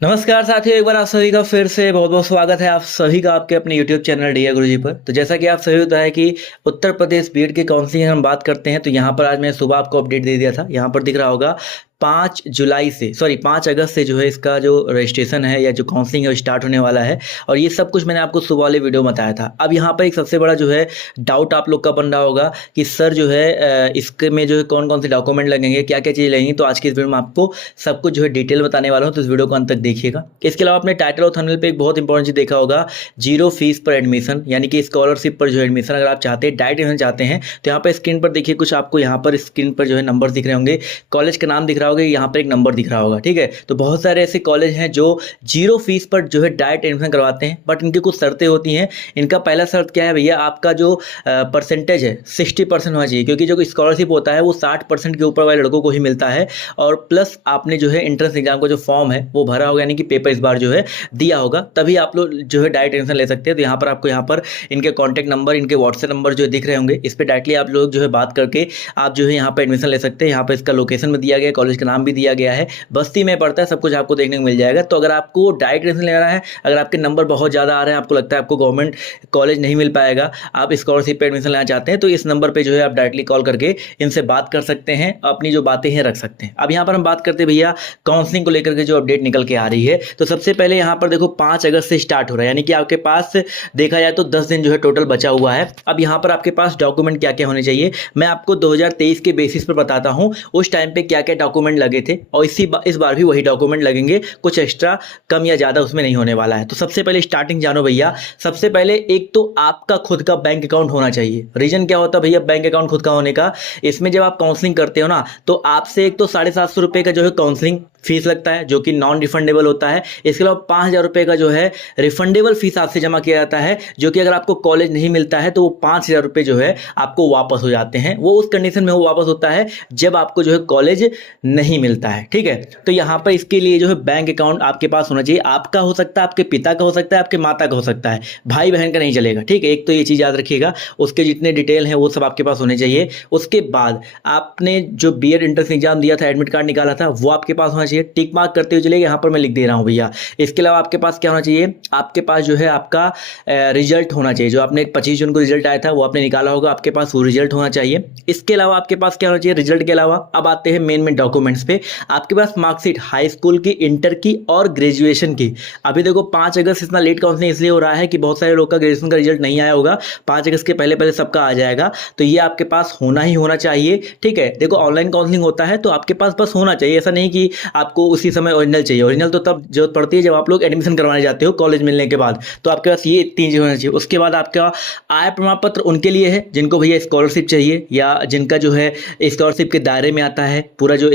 नमस्कार साथियों, एक बार आप सभी का फिर से बहुत बहुत स्वागत है आप सभी का आपके अपने YouTube चैनल डी गुरुजी पर। तो जैसा कि आप सभी को पता है कि उत्तर प्रदेश बीएड की काउंसलिंग हम बात करते हैं, तो यहाँ पर आज मैं सुबह आपको अपडेट दे दिया था। यहाँ पर दिख रहा होगा 5 अगस्त से जो है इसका जो रजिस्ट्रेशन है या जो काउंसलिंग है वो स्टार्ट होने वाला है। और ये सब कुछ मैंने आपको सुबह वाले वीडियो में बताया था। अब यहाँ पर एक सबसे बड़ा जो है डाउट आप लोग का बन रहा होगा कि सर जो है इसके में जो है कौन कौन से डॉक्यूमेंट लगेंगे, क्या क्या चीज़ें लगेंगी। तो आज की इस वीडियो में आपको सब कुछ जो है डिटेल बताने वाला हूँ, तो इस वीडियो को अंत तक देखिएगा। इसके अलावा आपने टाइटल और थंबनेल पे एक बहुत इंपॉर्टेंट चीज़ देखा होगा, 0 फीस पर एडमिशन, यानी कि स्कॉलरशिप पर जो है एडमिशन अगर आप चाहते हैं, डायरेक्ट एडमिशन चाहते हैं, तो यहाँ पर स्क्रीन पर देखिए कुछ आपको यहाँ पर स्क्रीन पर जो है नंबर दिख रहे होंगे, कॉलेज का नाम दिख रहा होगा, यहाँ पर एक नंबर दिख रहा होगा। ठीक है, तो बहुत सारे ऐसे कॉलेज हैं जो 0 फीस पर जो है डायरेक्ट एडमिशन करवाते हैं, बट इनकी कुछ शर्तें होती हैं। इनका पहला शर्त क्या है भैया, आपका जो परसेंटेज है 60% होना चाहिए, क्योंकि जो स्कॉलरशिप होता है वो 60% के ऊपर वाले लड़कों को ही मिलता है। और प्लस आपने जो है एंट्रेंस एग्जाम का जो फॉर्म है वो भरा होगा, यानी कि पेपर इस बार जो है दिया होगा, तभी आप लोग जो है डायरेक्ट एडमिशन ले सकते हैं। तो यहाँ पर आपको यहाँ पर इनके कॉन्टैक्ट नंबर, इनके व्हाट्सएप नंबर जो दिख रहे होंगे, इस पर डायरेक्टली आप लोग जो है बात करके आप जो है यहाँ पर एडमिशन ले सकते हैं। यहाँ पर इसका लोकेशन में दिया गया है, कॉलेज का नाम भी दिया गया है, बस्ती में पड़ता है, सब कुछ आपको देखने को मिल जाएगा। तो अगर आपको डायरेक्ट एडमिशन लेना है, अगर आपके नंबर बहुत ज़्यादा आ रहे हैं, आपको लगता है आपको गवर्नमेंट कॉलेज नहीं मिल पाएगा, आप स्कॉलरशिप पे एडमिशन लेना चाहते हैं, तो इस नंबर पे जो है आप डायरेक्टली कॉल करके इनसे बात कर सकते हैं, अपनी जो बातें हैं रख सकते हैं। अब यहाँ पर हम बात करते हैं भैया काउंसलिंग को लेकर के जो अपडेट निकल के आ रही है। तो सबसे पहले यहाँ पर देखो 5 अगस्त से स्टार्ट हो रहा है, यानी कि आपके पास देखा जाए तो 10 दिन जो है टोटल बचा हुआ है। अब यहाँ पर आपके पास डॉक्यूमेंट क्या क्या होने चाहिए, मैं आपको 2023 के बेसिस पर बताता हूँ उस टाइम पे क्या क्या डॉक्यूमेंट लगे थे, और इस बार भी वही डॉक्यूमेंट लगेंगे, कुछ एक्स्ट्रा कम या ज़्यादा उसमें नहीं होने वाला है। तो सबसे पहले स्टार्टिंग जानो भैया, सबसे पहले एक तो आपका खुद का बैंक अकाउंट होना चाहिए। रीजन क्या होता है भैया बैंक अकाउंट खुद का होने का, इसमें जब आप काउंसलिंग करते हो ना, तो आपसे एक तो 750 रुपये का जो है काउंसलिंग फीस लगता है, जो कि नॉन रिफंडेबल होता है। इसके अलावा 5000 रुपये का जो है रिफंडेबल फीस आपसे जमा किया जाता है, जो कि अगर आपको कॉलेज नहीं मिलता है तो वो 5000 रुपये जो है आपको वापस हो जाते हैं। वो उस कंडीशन में वो वापस होता है जब आपको जो है कॉलेज नहीं मिलता है। ठीक है, तो यहाँ पर इसके लिए जो है बैंक अकाउंट आपके पास होना चाहिए। आपका हो सकता है, आपके पिता का हो सकता है, आपके माता का हो सकता है, भाई बहन का नहीं चलेगा। ठीक है, एक तो ये चीज़ याद रखिएगा, उसके जितने डिटेल हैं वो सब आपके पास होने चाहिए। उसके बाद आपने जो बीएड एंट्रेंस एग्जाम दिया था, एडमिट कार्ड निकाला था, वो आपके पास होना चाहिए। टिक मार्क करते हुए चलिए, यहाँ पर मैं लिख दे रहा हूँ भैया। इसके अलावा आपके पास क्या होना चाहिए, आपके पास जो है आपका रिजल्ट होना चाहिए, जो आपने 25 जून को रिजल्ट आया था वो आपने निकाला होगा, आपके पास वो रिजल्ट होना चाहिए। इसके अलावा आपके पास क्या होना चाहिए, रिजल्ट के अलावा अब आते हैं मेन डॉक्यूमेंट्स पे। आपके पास मार्कशीट हाई स्कूल की, इंटर की और ग्रेजुएशन की। अभी देखो 5 अगस्त इतना लेट काउंसलिंग इसलिए हो रहा है कि बहुत सारे लोग का ग्रेजुएशन का रिजल्ट नहीं आया होगा, 5 अगस्त के पहले पहले सबका आ जाएगा, तो ये आपके पास होना ही होना चाहिए। ठीक है, देखो ऑनलाइन काउंसलिंग होता है तो आपके पास बस होना चाहिए, ऐसा नहीं कि आपको उसी समय ओरिजिनल चाहिए। ओरिजिनल तो तब जरूरत पड़ती है जब आप लोग एडमिशन करवाने जाते हो कॉलेज मिलने के बाद, तो आपके पास ये 3 चीज़ होना चाहिए। उसके बाद आपका आय प्रमाण पत्र उनके लिए है जिनको भैया स्कॉलरशिप चाहिए, या जिनका जो है स्कॉलरशिप के दायरे में आता है पूरा जो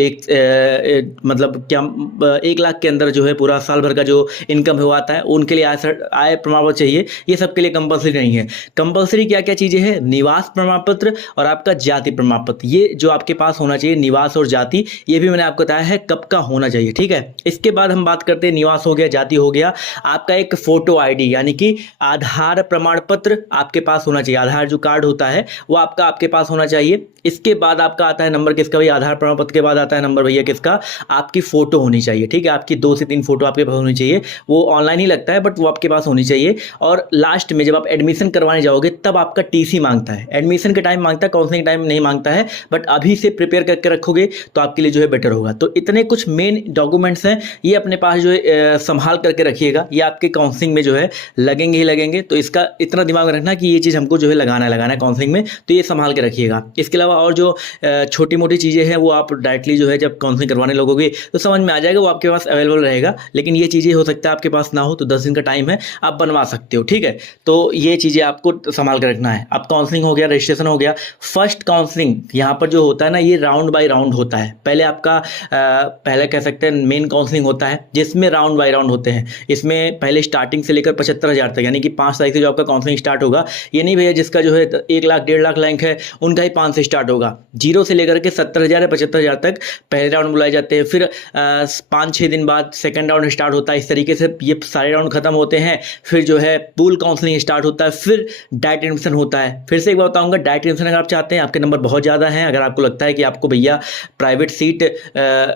मतलब क्या 1 लाख के अंदर जो है पूरा साल भर का जो इनकम है वो आता है, उनके लिए आय प्रमाण पत्र चाहिए। ये सबके लिए कंपलसरी नहीं है। कंपलसरी क्या क्या चीज़ें हैं, निवास प्रमाण पत्र और आपका जाति प्रमाण पत्र, ये जो आपके पास होना चाहिए। निवास और जाति ये भी मैंने आपको बताया है कब का होना चाहिए। ठीक है, इसके बाद हम बात करते हैं, निवास हो गया, जाति हो गया, आपका एक फोटो आईडी यानी कि आधार प्रमाण पत्र आपके पास होना चाहिए। आधार जो कार्ड होता है वो आपके पास होना चाहिए। इसके बाद आपका आता है नंबर किसका भैया, आधार प्रमाण पत्र के बाद आता है नंबर भैया किसका, आपकी फोटो होनी चाहिए। ठीक है, आपकी 2 से 3 फोटो आपके पास होनी चाहिए। वो ऑनलाइन ही लगता है बट वो आपके पास होनी चाहिए। और लास्ट में जब आप एडमिशन करवाने जाओगे तब आपका टीसी मांगता है, एडमिशन के टाइम मांगता है, काउंसलिंग टाइम नहीं मांगता है, बट अभी से प्रिपेयर करके रखोगे तो आपके लिए जो है बेटर होगा। तो इतने कुछ मेन डॉक्यूमेंट्स हैं, ये अपने पास जो है संभाल करके रखिएगा, ये आपके काउंसलिंग में जो है लगेंगे ही लगेंगे। तो इसका इतना दिमाग में रखना कि ये चीज़ हमको जो है लगाना है काउंसलिंग में, तो ये संभाल के रखिएगा। इसके अलावा और जो छोटी मोटी चीज़ें हैं वो आप डायरेक्टली जो है जब काउंसलिंग करवाने लगोगे तो समझ में आ जाएगा, वो आपके पास अवेलेबल रहेगा। लेकिन ये चीज़ें हो सकता है आपके पास ना हो, तो 10 दिन का टाइम है, आप बनवा सकते हो। ठीक है, तो ये चीज़ें आपको संभाल कर रखना है। अब काउंसलिंग हो गया, रजिस्ट्रेशन हो गया। फर्स्ट काउंसलिंग यहाँ पर जो होता है ना, ये राउंड बाय राउंड होता है। पहले आपका पहले कह सकते हैं मेन काउंसलिंग होता है, जिसमें राउंड बाय राउंड होते हैं। इसमें पहले स्टार्टिंग से लेकर 75,000 तक, यानी कि 5 तारीख से जो आपका काउंसलिंग स्टार्ट होगा, ये नहीं भैया जिसका जो है 1 लाख 1.5 लाख रैंक है उनका ही 5 से स्टार्ट होगा। 0 से लेकर के 70,000 या 75,000 तक पहले राउंड बुलाए जाते हैं। फिर 5-6 दिन बाद सेकंड राउंड स्टार्ट होता है। इस तरीके से ये सारे राउंड खत्म होते हैं। फिर जो है पूल काउंसलिंग स्टार्ट होता है, फिर डायरेक्ट एडमिशन होता है। फिर से एक बार बताऊंगा, डायरेक्ट एडमिशन अगर आप चाहते हैं, आपके नंबर बहुत ज़्यादा हैं, अगर आपको लगता है कि आपको भैया प्राइवेट सीट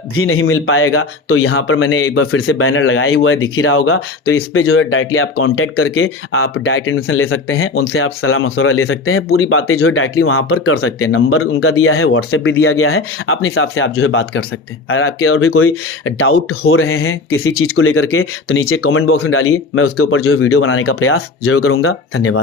भी नहीं मिल पाएगा तो यहाँ पर मैंने एक बार फिर से बैनर लगाया हुआ है, दिख ही रहा होगा। तो इस पर जो है डायरेक्टली आप कॉन्टैक्ट करके आप डायरेक्ट एडमिशन ले सकते हैं, उनसे आप सलाह मशवरा ले सकते हैं, पूरी बातें जो है डायरेक्टली वहाँ पर कर सकते हैं। नंबर उनका दिया है, व्हाट्सएप भी दिया गया है, अपने हिसाब से आप जो है बात कर सकते हैं। अगर आपके और भी कोई डाउट हो रहे हैं किसी चीज़ को लेकर के तो नीचे कमेंट बॉक्स में डालिए, मैं उसके ऊपर जो है वीडियो बनाने का प्रयास जरूर करूँगा। धन्यवाद।